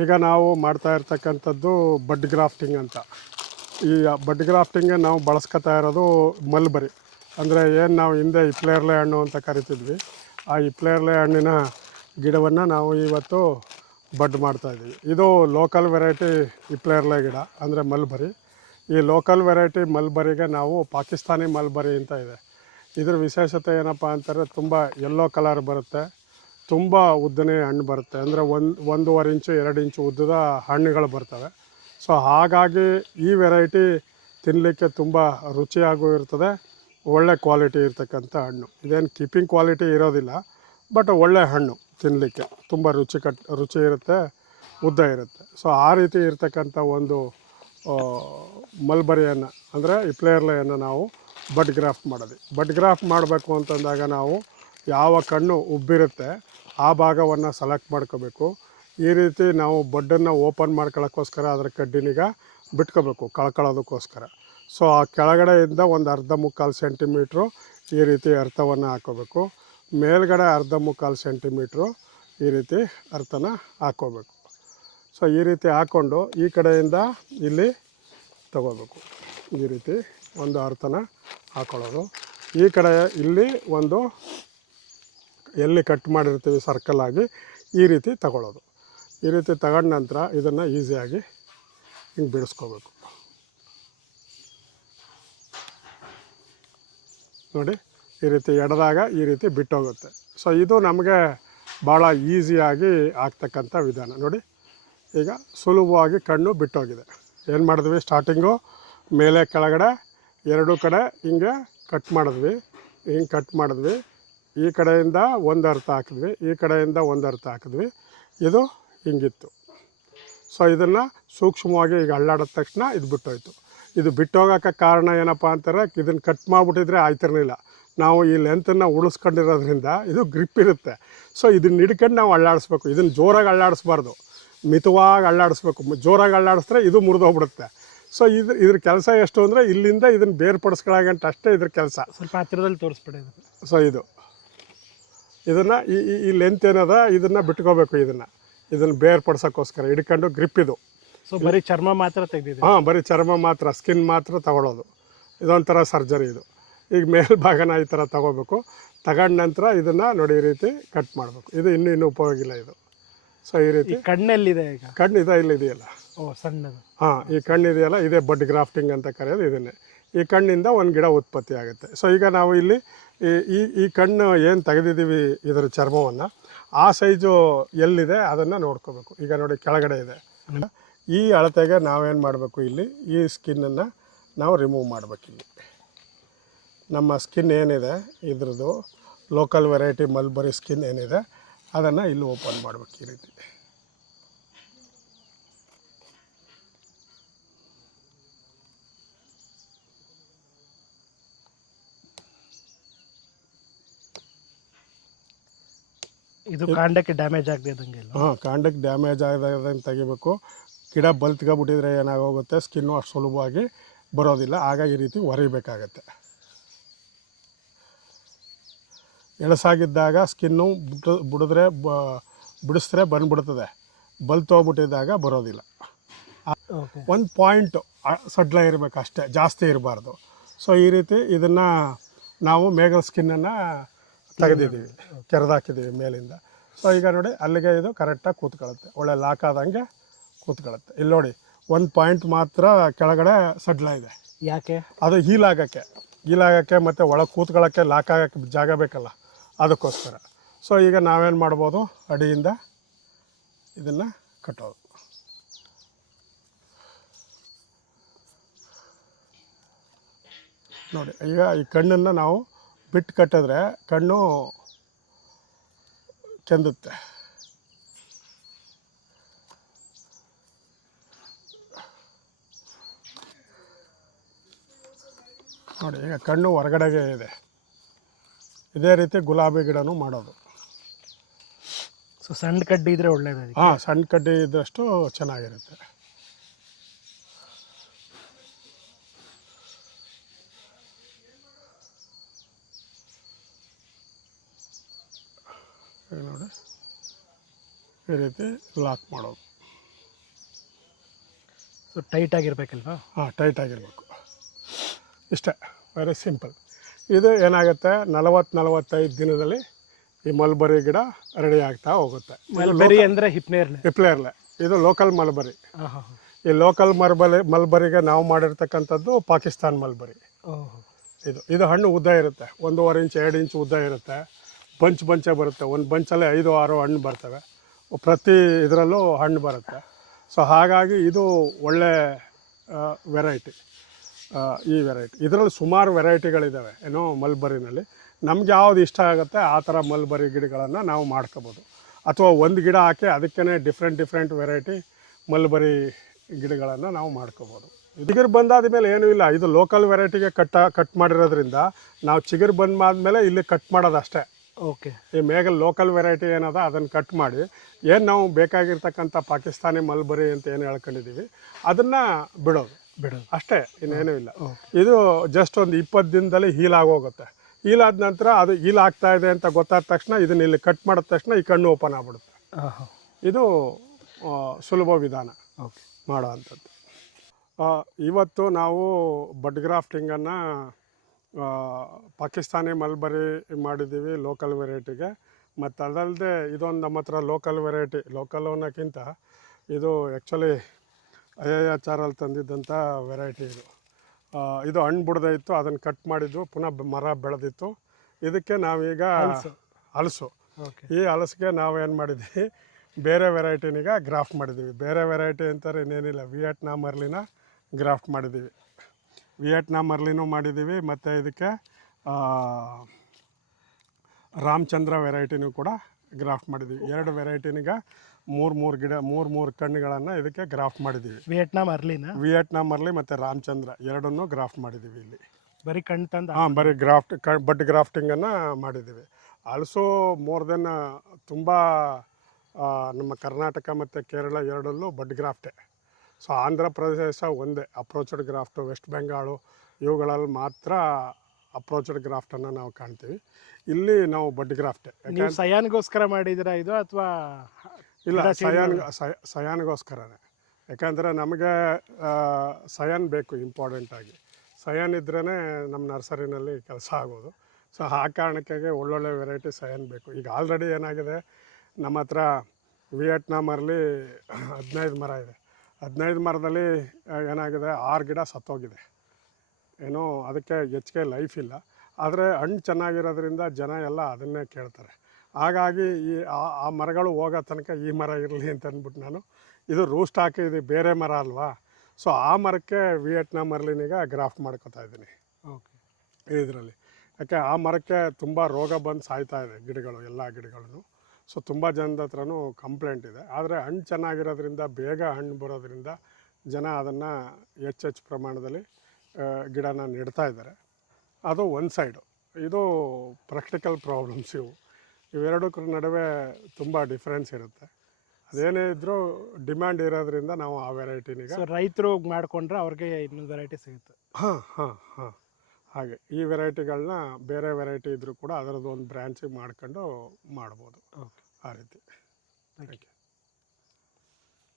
ಈಗ ನಾವು ಮಾಡ್ತಾ ಇರ್ತಕ್ಕಂಥದ್ದು ಬಡ್ ಗ್ರಾಫ್ಟಿಂಗ್ ಅಂತ. ಈ ಬಡ್ ಗ್ರಾಫ್ಟಿಂಗ್ಗೆ ನಾವು ಬಳಸ್ಕೊತಾ ಇರೋದು ಮಲ್ಬರಿ. ಅಂದರೆ ಏನು ನಾವು ಹಿಂದೆ ಇಪ್ಲೇರ್ಲೆ ಹಣ್ಣು ಅಂತ ಕರಿತಿದ್ವಿ, ಆ ಇಪ್ಲೇರ್ಲೆ ಹಣ್ಣಿನ ಗಿಡವನ್ನು ನಾವು ಇವತ್ತು ಬಡ್ ಮಾಡ್ತಾಯಿದ್ದೀವಿ. ಇದು ಲೋಕಲ್ ವೆರೈಟಿ ಇಪ್ಲೇರ್ಲೆ ಗಿಡ, ಅಂದರೆ ಮಲ್ಬರಿ. ಈ ಲೋಕಲ್ ವೆರೈಟಿ ಮಲ್ಬರಿಗೆ ನಾವು ಪಾಕಿಸ್ತಾನಿ ಮಲ್ಬರಿ ಅಂತ ಇದೆ. ಇದ್ರ ವಿಶೇಷತೆ ಏನಪ್ಪ ಅಂತಾರೆ, ತುಂಬ ಯೆಲ್ಲೋ ಕಲರ್ ಬರುತ್ತೆ, ತುಂಬ ಉದ್ದನೇ ಹಣ್ಣು ಬರುತ್ತೆ. ಅಂದರೆ 1.5 ಇಂಚು 2 ಇಂಚು ಉದ್ದದ ಹಣ್ಣುಗಳು ಬರ್ತವೆ. ಸೊ ಹಾಗಾಗಿ ಈ ವೆರೈಟಿ ತಿನ್ನಲಿಕ್ಕೆ ತುಂಬ ರುಚಿಯಾಗೂ ಇರ್ತದೆ, ಒಳ್ಳೆ ಕ್ವಾಲಿಟಿ ಇರ್ತಕ್ಕಂಥ ಹಣ್ಣು. ಇದೇನು ಕೀಪಿಂಗ್ ಕ್ವಾಲಿಟಿ ಇರೋದಿಲ್ಲ, ಬಟ್ ಒಳ್ಳೆ ಹಣ್ಣು ತಿನ್ನಲಿಕ್ಕೆ ತುಂಬ ರುಚಿ ಇರುತ್ತೆ, ಉದ್ದ ಇರುತ್ತೆ. ಸೊ ಆ ರೀತಿ ಇರ್ತಕ್ಕಂಥ ಒಂದು ಮಲ್ಬರಿಯನ್ನು, ಅಂದರೆ ಇಪ್ಲೇರ್ಲೆಯನ್ನು ನಾವು ಬಡ್ ಗ್ರಾಫ್ಟ್ ಮಾಡೋದು. ಬಡ್ ಗ್ರಾಫ್ಟ್ ಮಾಡಬೇಕು ಅಂತಂದಾಗ ನಾವು ಯಾವ ಕಣ್ಣು ಉಬ್ಬಿರುತ್ತೆ ಆ ಭಾಗವನ್ನು ಸೆಲೆಕ್ಟ್ ಮಾಡ್ಕೋಬೇಕು. ಈ ರೀತಿ ನಾವು ಬಡ್ಡನ್ನು ಓಪನ್ ಮಾಡ್ಕೊಳ್ಳೋಕ್ಕೋಸ್ಕರ ಅದರ ಕಡ್ಡಿನೀಗ ಬಿಟ್ಕೋಬೇಕು ಕಳ್ಕೊಳ್ಳೋದಕ್ಕೋಸ್ಕರ. ಸೊ ಆ ಕೆಳಗಡೆಯಿಂದ ಒಂದು 1/2-3 ಸೆಂಟಿಮೀಟ್ರು ಈ ರೀತಿ ಅರ್ಥವನ್ನು ಹಾಕ್ಕೋಬೇಕು. ಮೇಲ್ಗಡೆ 1/2-3 ಸೆಂಟಿಮೀಟ್ರು ಈ ರೀತಿ ಅರ್ಥನ ಹಾಕ್ಕೋಬೇಕು. ಸೊ ಈ ರೀತಿ ಹಾಕ್ಕೊಂಡು ಈ ಕಡೆಯಿಂದ ಇಲ್ಲಿ ತಗೋಬೇಕು. ಈ ರೀತಿ ಒಂದು ಅರ್ಥನ ಹಾಕ್ಕೊಳ್ಳೋದು. ಈ ಕಡೆ ಇಲ್ಲಿ ಒಂದು ಎಲ್ಲಿ ಕಟ್ ಮಾಡಿರ್ತೀವಿ ಸರ್ಕಲ್ ಆಗಿ ಈ ರೀತಿ ತಗೊಳ್ಳೋದು. ಈ ರೀತಿ ತಗೊಂಡ ನಂತರ ಇದನ್ನು ಈಸಿಯಾಗಿ ಹಿಂಗೆ ಬಿಡಿಸ್ಕೋಬೇಕು. ನೋಡಿ, ಈ ರೀತಿ ಎಡೆದಾಗ ಈ ರೀತಿ ಬಿಟ್ಟೋಗುತ್ತೆ. ಸೊ ಇದು ನಮಗೆ ಭಾಳ ಈಸಿಯಾಗಿ ಆಗ್ತಕ್ಕಂಥ ವಿಧಾನ. ನೋಡಿ, ಈಗ ಸುಲಭವಾಗಿ ಕಣ್ಣು ಬಿಟ್ಟೋಗಿದೆ. ಏನು ಮಾಡಿದ್ವಿ, ಸ್ಟಾರ್ಟಿಂಗು ಮೇಲೆ ಕೆಳಗಡೆ ಎರಡೂ ಕಡೆ ಹಿಂಗೆ ಕಟ್ ಮಾಡಿದ್ವಿ. ಹಿಂಗೆ ಕಟ್ ಮಾಡಿದ್ವಿ. ಈ ಕಡೆಯಿಂದ ಒಂದು ಅರ್ಥ ಹಾಕಿದ್ವಿ, ಈ ಕಡೆಯಿಂದ ಒಂದು ಅರ್ಥ ಹಾಕಿದ್ವಿ. ಇದು ಹಿಂಗಿತ್ತು. ಸೊ ಇದನ್ನು ಸೂಕ್ಷ್ಮವಾಗಿ ಈಗ ಅಳ್ಳಾಡಿದ ತಕ್ಷಣ ಇದು ಬಿಟ್ಟೋಯ್ತು. ಇದು ಬಿಟ್ಟೋಗೋಕ್ಕೆ ಕಾರಣ ಏನಪ್ಪ ಅಂತಾರೆ, ಇದನ್ನು ಕಟ್ ಮಾಡಿಬಿಟ್ಟಿದ್ರೆ ಆಯ್ತಿರಲಿಲ್ಲ. ನಾವು ಈ ಲೆಂತನ್ನು ಉಳಿಸ್ಕೊಂಡಿರೋದ್ರಿಂದ ಇದು ಗ್ರಿಪ್ ಇರುತ್ತೆ. ಸೊ ಇದನ್ನ ಹಿಡ್ಕೊಂಡು ನಾವು ಅಳ್ಳಾಡಿಸ್ಬೇಕು. ಇದನ್ನು ಜೋರಾಗಿ ಅಳ್ಳಾಡಿಸ್ಬಾರ್ದು, ಮಿತವಾಗಿ ಅಳ್ಳಾಡಿಸ್ಬೇಕು. ಜೋರಾಗಿ ಅಳ್ಳಾಡಿಸಿದ್ರೆ ಇದು ಮುರಿದೋಗ್ಬಿಡುತ್ತೆ. ಸೊ ಇದ್ರ ಕೆಲಸ ಎಷ್ಟು ಅಂದರೆ, ಇಲ್ಲಿಂದ ಇದನ್ನು ಬೇರ್ಪಡಿಸ್ಕೊಳ್ಳೋಗಂಟ ಅಷ್ಟೇ ಇದ್ರ ಕೆಲಸ. ಸ್ವಲ್ಪ ಹತ್ತಿರದಲ್ಲಿ ತೋರಿಸ್ಬಿಡಿ. ಸೊ ಇದನ್ನು ಈ ಲೆಂತ್ ಏನದ ಇದನ್ನು ಬಿಟ್ಕೋಬೇಕು. ಇದನ್ನು ಬೇರ್ಪಡಿಸೋಕ್ಕೋಸ್ಕರ ಹಿಡ್ಕೊಂಡು ಗ್ರಿಪ್ ಇದು. ಸೊ ಬರೀ ಚರ್ಮ ಮಾತ್ರ ತೆಗೆದಿದೆ. ಹಾಂ, ಬರೀ ಚರ್ಮ ಮಾತ್ರ, ಸ್ಕಿನ್ ಮಾತ್ರ ತಗೊಳ್ಳೋದು. ಇದೊಂಥರ ಸರ್ಜರಿ ಇದು. ಈಗ ಮೇಲ್ಭಾಗನ ಈ ಥರ ತಗೋಬೇಕು. ತಗೊಂಡ ನಂತರ ಇದನ್ನು ನೋಡಿ ಈ ರೀತಿ ಕಟ್ ಮಾಡಬೇಕು. ಇದು ಇನ್ನೂ ಉಪಯೋಗಿಲ್ಲ ಇದು. ಸೊ ಈ ರೀತಿ ಕಣ್ಣೆಲ್ಲಿದೆ ಈಗ? ಕಣ್ಣು ಇಲ್ಲಿದೆಯಲ್ಲ, ಸಣ್ಣದು. ಹಾಂ, ಈ ಕಣ್ಣಿದೆಯಲ್ಲ, ಇದೇ ಬಡ್ ಗ್ರಾಫ್ಟಿಂಗ್ ಅಂತ ಕರೆಯೋದು ಇದನ್ನೇ. ಈ ಕಣ್ಣಿಂದ ಒಂದು ಗಿಡ ಉತ್ಪತ್ತಿ ಆಗುತ್ತೆ. ಸೊ ಈಗ ನಾವು ಇಲ್ಲಿ ಈ ಕಣ್ಣು ಏನು ತೆಗೆದಿದ್ದೀವಿ ಇದರ ಚರ್ಮವನ್ನು, ಆ ಸೈಜು ಎಲ್ಲಿದೆ ಅದನ್ನು ನೋಡ್ಕೋಬೇಕು. ಈಗ ನೋಡಿ ಕೆಳಗಡೆ ಇದೆ. ಈ ಅಳತೆಗೆ ನಾವೇನು ಮಾಡಬೇಕು, ಇಲ್ಲಿ ಈ ಸ್ಕಿನ್ನನ್ನು ನಾವು ರಿಮೂವ್ ಮಾಡಬೇಕು. ಇಲ್ಲಿ ನಮ್ಮ ಸ್ಕಿನ್ ಏನಿದೆ ಇದ್ರದ್ದು ಲೋಕಲ್ ವೆರೈಟಿ ಮಲ್ಬರಿ ಸ್ಕಿನ್ ಏನಿದೆ ಅದನ್ನು ಇಲ್ಲಿ ಓಪನ್ ಮಾಡಬೇಕು. ಈ ರೀತಿ ಇದು ಕಾಂಡಕ್ಕೆ ಡ್ಯಾಮೇಜ್ ಆಗದಂಗೆ. ಹಾಂ, ಕಾಂಡಕ್ಕೆ ಡ್ಯಾಮೇಜ್ ಆಗದಂಗೆ ತೆಗಿಬೇಕು. ಗಿಡ ಬಲ್ತ್ಕೊಬಿಟ್ಟಿದ್ರೆ ಏನಾಗೋಗುತ್ತೆ, ಸ್ಕಿನ್ನು ಅಷ್ಟು ಸುಲಭವಾಗಿ ಬರೋದಿಲ್ಲ. ಆಗ ಈ ರೀತಿ ಒರಿಬೇಕಾಗತ್ತೆ. ಎಳಸಾಗಿದ್ದಾಗ ಸ್ಕಿನ್ನು ಬಿಡಿಸಿದ್ರೆ ಬಂದುಬಿಡ್ತದೆ, ಬಲ್ತೋಗ್ಬಿಟ್ಟಿದ್ದಾಗ ಬರೋದಿಲ್ಲ. ಒಂದು ಪಾಯಿಂಟು ಸಡ್ಲ ಇರಬೇಕು ಅಷ್ಟೇ, ಜಾಸ್ತಿ ಇರಬಾರ್ದು. ಸೊ ಈ ರೀತಿ ಇದನ್ನು ನಾವು ಮೇಗಲ್ ಸ್ಕಿನ್ನನ್ನು ತೆಗೆದಿದ್ದೀವಿ, ಕೆರೆದಾಕಿದ್ದೀವಿ ಮೇಲಿಂದ. ಸೊ ಈಗ ನೋಡಿ ಅಲ್ಲಿಗೆ ಇದು ಕರೆಕ್ಟಾಗಿ ಕೂತ್ಕೊಳ್ಳುತ್ತೆ, ಒಳ್ಳೆ ಲಾಕ್ ಆದಂಗೆ ಕೂತ್ಕೊಳ್ಳುತ್ತೆ. ಇಲ್ಲಿ ನೋಡಿ ಒಂದು ಪಾಯಿಂಟ್ ಮಾತ್ರ ಕೆಳಗಡೆ ಸಡ್ಲ ಇದೆ. ಯಾಕೆ? ಅದು ಹೀಲಾಗಕ್ಕೆ ಮತ್ತು ಒಳಗೆ ಕೂತ್ಕೊಳ್ಳೋಕ್ಕೆ ಲಾಕ್ ಆಗೋಕ್ಕೆ ಜಾಗ ಬೇಕಲ್ಲ, ಅದಕ್ಕೋಸ್ಕರ. ಸೊ ಈಗ ನಾವೇನು ಮಾಡ್ಬೋದು, ಅಡಿಯಿಂದ ಇದನ್ನು ಕಟ್ಟೋದು. ನೋಡಿ ಈಗ ಈ ಕಣ್ಣನ್ನು ನಾವು ಬಿಟ್ಟು ಕಟ್ಟಿದ್ರೆ ಕಣ್ಣು ಕೆಂದುತ್ತೆ. ನೋಡಿ ಈಗ ಕಣ್ಣು ಹೊರಗಡೆಗೆ ಇದೆ. ಇದೇ ರೀತಿ ಗುಲಾಬಿ ಗಿಡನೂ ಮಾಡೋದು. ಸೊ ಸಣ್ಣ ಕಡ್ಡಿ ಇದ್ರೆ ಒಳ್ಳೇದು. ಹಾಂ, ಸಣ್ಣ ಕಡ್ಡಿ ಇದ್ದಷ್ಟು ಚೆನ್ನಾಗಿರುತ್ತೆ. ನೋಡಿ ಈ ರೀತಿ ಲಾಕ್ ಮಾಡೋದು. ಸೊ ಟೈಟ್ ಆಗಿರ್ಬೇಕಲ್ವಾ? ಹಾಂ, ಟೈಟಾಗಿರ್ಬೇಕು. ಇಷ್ಟೇ, ವೆರಿ ಸಿಂಪಲ್. ಇದು ಏನಾಗುತ್ತೆ, 40-45 ದಿನದಲ್ಲಿ ಈ ಮಲ್ಬರಿ ಗಿಡ ರೆಡಿ ಆಗ್ತಾ ಹೋಗುತ್ತೆ. ಮಲ್ಬೆರಿ ಅಂದರೆ ಹಿಪ್ನೇರ್ಲೆ. ಹಿಪ್ಲೇರ್ಲೆ ಇದು ಲೋಕಲ್ ಮಲ್ಬರಿ. ಹಾಂ ಹಾಂ. ಈ ಲೋಕಲ್ ಮಲ್ಬರಿಗೆ ನಾವು ಮಾಡಿರ್ತಕ್ಕಂಥದ್ದು ಪಾಕಿಸ್ತಾನ್ ಮಲ್ಬರಿ. ಓಹೋ. ಇದು ಹಣ್ಣು ಉದ್ದ ಇರುತ್ತೆ, 1.5 ಇಂಚ್ 2 ಇಂಚ್ ಉದ್ದ ಇರುತ್ತೆ. ಬಂಚೇ ಬರುತ್ತೆ. ಒಂದು ಬಂಚಲ್ಲೇ 5-6 ಹಣ್ಣು ಬರ್ತವೆ, ಪ್ರತಿ ಇದರಲ್ಲೂ ಹಣ್ಣು ಬರುತ್ತೆ. ಸೊ ಹಾಗಾಗಿ ಇದು ಒಳ್ಳೆ ವೆರೈಟಿ. ಈ ವೆರೈಟಿ ಇದರಲ್ಲಿ ಸುಮಾರು ವೆರೈಟಿಗಳಿದ್ದಾವೆ ಏನೋ ಮಲ್ಬರಿನಲ್ಲಿ. ನಮ್ಗೆ ಯಾವ್ದು ಇಷ್ಟ ಆಗುತ್ತೆ ಆ ಥರ ಮಲ್ಬರಿ ಗಿಡಗಳನ್ನು ನಾವು ಮಾಡ್ಕೋಬೋದು. ಅಥವಾ ಒಂದು ಗಿಡ ಹಾಕಿ ಅದಕ್ಕೇ ಡಿಫ್ರೆಂಟ್ ವೆರೈಟಿ ಮಲ್ಬರಿ ಗಿಡಗಳನ್ನು ನಾವು ಮಾಡ್ಕೋಬೋದು. ಚಿಗುರು ಬಂದಾದ ಮೇಲೆ ಏನೂ ಇಲ್ಲ, ಇದು ಲೋಕಲ್ ವೆರೈಟಿಗೆ ಕಟ್ ಮಾಡಿರೋದ್ರಿಂದ ನಾವು ಚಿಗುರು ಬಂದಾದ್ಮೇಲೆ ಇಲ್ಲಿ ಕಟ್ ಮಾಡೋದು ಅಷ್ಟೇ. ಓಕೆ. ಈ ಮೇಗಲ್ ಲೋಕಲ್ ವೆರೈಟಿ ಏನದ ಅದನ್ನು ಕಟ್ ಮಾಡಿ ಏನು ನಾವು ಬೇಕಾಗಿರ್ತಕ್ಕಂಥ ಪಾಕಿಸ್ತಾನಿ ಮಲ್ಬರಿ ಅಂತ ಏನು ಹೇಳ್ಕೊಂಡಿದ್ದೀವಿ ಅದನ್ನು ಬಿಡೋದು ಅಷ್ಟೇ, ಇನ್ನೇನೂ ಇಲ್ಲ. ಇದು ಜಸ್ಟ್ ಒಂದು 20 ದಿನದಲ್ಲಿ ಹೀಲ್ ಆಗೋಗುತ್ತೆ. ಹೀಲಾದ ನಂತರ ಅದು ಹೀಲ್ ಆಗ್ತಾ ಇದೆ ಅಂತ ಗೊತ್ತಾದ ತಕ್ಷಣ ಇದನ್ನ ಇಲ್ಲಿ ಕಟ್ ಮಾಡಿದ ತಕ್ಷಣ ಈ ಕಣ್ಣು ಓಪನ್ ಆಗ್ಬಿಡುತ್ತೆ. ಇದು ಸುಲಭ ವಿಧಾನ ಮಾಡೋ ಅಂಥದ್ದು. ಇವತ್ತು ನಾವು ಬಡ್ ಗ್ರಾಫ್ಟಿಂಗನ್ನು ಪಾಕಿಸ್ತಾನಿ ಮಲ್ಬರಿ ಮಾಡಿದ್ದೀವಿ ಲೋಕಲ್ ವೆರೈಟಿಗೆ. ಮತ್ತು ಅದಲ್ಲದೆ ಇದೊಂದು ನಮ್ಮ ಹತ್ರ ಲೋಕಲ್ ವೆರೈಟಿ, ಲೋಕಲ್ ಅನ್ನೋಕ್ಕಿಂತ ಇದು ಆ್ಯಕ್ಚುಲಿ IIHRಲ್ಲಿ ತಂದಿದ್ದಂಥ ವೆರೈಟಿ. ಇದು ಹಣ್ಣು ಬಿಡದೇ ಇತ್ತು, ಅದನ್ನು ಕಟ್ ಮಾಡಿದ್ದು, ಪುನಃ ಮರ ಬೆಳೆದಿತ್ತು. ಇದಕ್ಕೆ ನಾವೀಗ ಹಲಸು, ಈ ಹಲಸಿಗೆ ನಾವೇನು ಮಾಡಿದ್ದೀವಿ, ಬೇರೆ ವೆರೈಟಿನೀಗ ಗ್ರಾಫ್ಟ್ ಮಾಡಿದ್ದೀವಿ. ಬೇರೆ ವೆರೈಟಿ ಅಂತಾರೆ ಇನ್ನೇನಿಲ್ಲ, ವಿಯೆಟ್ನಾಮ್ ಅರ್ಲಿನ ಗ್ರಾಫ್ಟ್ ಮಾಡಿದ್ದೀವಿ. ವಿಯೆಟ್ನಾಮ್ ಅರ್ಲಿನೂ ಮಾಡಿದ್ದೀವಿ, ಮತ್ತು ಇದಕ್ಕೆ ರಾಮಚಂದ್ರ ವೆರೈಟಿನೂ ಕೂಡ ಗ್ರಾಫ್ಟ್ ಮಾಡಿದ್ದೀವಿ. 2 ವೆರೈಟಿನೀಗ 3 ಗಿಡ 3 ಕಣ್ಣುಗಳನ್ನು ಇದಕ್ಕೆ ಗ್ರಾಫ್ಟ್ ಮಾಡಿದ್ದೀವಿ. ವಿಯೆಟ್ನಾಮ್ ಅರ್ಲಿ ಮತ್ತು ರಾಮಚಂದ್ರ ಎರಡನ್ನೂ ಗ್ರಾಫ್ಟ್ ಮಾಡಿದ್ದೀವಿ. ಇಲ್ಲಿ ಬರೀ ಕಣ್ಣು ತಂದು ಬರೀ ಬಡ್ ಗ್ರಾಫ್ಟಿಂಗನ್ನು ಮಾಡಿದ್ದೀವಿ. ಆಲ್ಸೋ ಮೋರ್ ದೆನ್ ತುಂಬ ನಮ್ಮ ಕರ್ನಾಟಕ ಮತ್ತು ಕೇರಳ ಎರಡಲ್ಲೂ ಬಡ್ ಗ್ರಾಫ್ಟೇ. ಸೊ ಆಂಧ್ರ ಪ್ರದೇಶ ಒಂದೇ ಅಪ್ರೋಚಡ್ ಗ್ರಾಫ್ಟು, ವೆಸ್ಟ್ ಬೆಂಗಾಳು ಇವುಗಳಲ್ಲಿ ಮಾತ್ರ ಅಪ್ರೋಚಡ್ ಗ್ರಾಫ್ಟನ್ನು ನಾವು ಕಾಣ್ತೀವಿ. ಇಲ್ಲಿ ನಾವು ಬಡ್ ಗ್ರಾಫ್ಟೇ. ಸಯಾನ್ಗೋಸ್ಕರ ಮಾಡಿದಿರಾ ಇದು ಅಥವಾ ಇಲ್ಲ? ಸಯಾನ್ಗೋಸ್ಕರನೇ. ಯಾಕಂದರೆ ನಮಗೆ ಸಯಾನ್ ಬೇಕು ಇಂಪಾರ್ಟೆಂಟಾಗಿ. ಸಯಾನ್ ಇದ್ರೇ ನಮ್ಮ ನರ್ಸರಿನಲ್ಲಿ ಕೆಲಸ ಆಗೋದು. ಸೊ ಆ ಕಾರಣಕ್ಕಾಗಿ ಒಳ್ಳೊಳ್ಳೆ ವೆರೈಟಿ ಸಯಾನ್ ಬೇಕು. ಈಗ ಆಲ್ರೆಡಿ ಏನಾಗಿದೆ, ನಮ್ಮ ಹತ್ರ ವಿಯೆಟ್ನಾಮಲ್ಲಿ 15 ಮರ ಇದೆ. 15 ಮರದಲ್ಲಿ ಏನಾಗಿದೆ, 6 ಗಿಡ ಸತ್ತೋಗಿದೆ. ಏನೋ ಅದಕ್ಕೆ ಹೆಚ್ಚಿಗೆ ಲೈಫ್ ಇಲ್ಲ. ಆದರೆ ಹಣ್ಣು ಚೆನ್ನಾಗಿರೋದ್ರಿಂದ ಜನ ಎಲ್ಲ ಅದನ್ನೇ ಕೇಳ್ತಾರೆ. ಹಾಗಾಗಿ ಆ ಮರಗಳು ಹೋಗೋ ತನಕ ಈ ಮರ ಇರಲಿ ಅಂತ ಅಂದ್ಬಿಟ್ಟು ನಾನು ಇದು ರೂಸ್ಟ್ ಹಾಕಿ, ಇದು ಬೇರೆ ಮರ ಅಲ್ವಾ, ಸೊ ಆ ಮರಕ್ಕೆ ವಿಯೆಟ್ನಾಮ್ ಅರ್ಲಿನೀಗ ಗ್ರಾಫ್ಟ್ ಮಾಡ್ಕೊತಾ ಇದ್ದೀನಿ. ಇದರಲ್ಲಿ ಯಾಕೆ ಆ ಮರಕ್ಕೆ ತುಂಬ ರೋಗ ಬಂದು ಸಾಯ್ತಾ ಇದೆ ಗಿಡಗಳು, ಎಲ್ಲ ಗಿಡಗಳನ್ನು. ಸೊ ತುಂಬ ಜನದ ಹತ್ರನೂ ಕಂಪ್ಲೇಂಟ್ ಇದೆ. ಆದರೆ ಹಣ್ಣು ಚೆನ್ನಾಗಿರೋದ್ರಿಂದ, ಬೇಗ ಹಣ್ಣು ಬರೋದ್ರಿಂದ ಜನ ಅದನ್ನು ಹೆಚ್ಚು ಪ್ರಮಾಣದಲ್ಲಿ ಗಿಡನ ನೆಡ್ತಾ ಇದ್ದಾರೆ. ಅದು ಒಂದು ಸೈಡು. ಇದು ಪ್ರಾಕ್ಟಿಕಲ್ ಪ್ರಾಬ್ಲಮ್ಸ್. ಇವೆರಡಕ್ಕೂ ನಡುವೆ ತುಂಬ ಡಿಫ್ರೆನ್ಸ್ ಇರುತ್ತೆ. ಅದೇನೇ ಇದ್ದರೂ ಡಿಮ್ಯಾಂಡ್ ಇರೋದ್ರಿಂದ ನಾವು ಆ ವೆರೈಟಿನೀಗ ರೈತರು ಮಾಡಿಕೊಂಡ್ರೆ ಅವ್ರಿಗೆ ಇನ್ನೊಂದು ವೆರೈಟಿ ಸಿಗುತ್ತೆ. ಹಾಗೆ ಈ ವೆರೈಟಿಗಳನ್ನ ಬೇರೆ ವೆರೈಟಿ ಇದ್ದರೂ ಕೂಡ ಅದರದ್ದು ಒಂದು ಬ್ರ್ಯಾಂಚಿಗೆ ಮಾಡ್ಕೊಂಡು ಮಾಡ್ಬೋದು. ಆ ರೀತಿ. Thank you.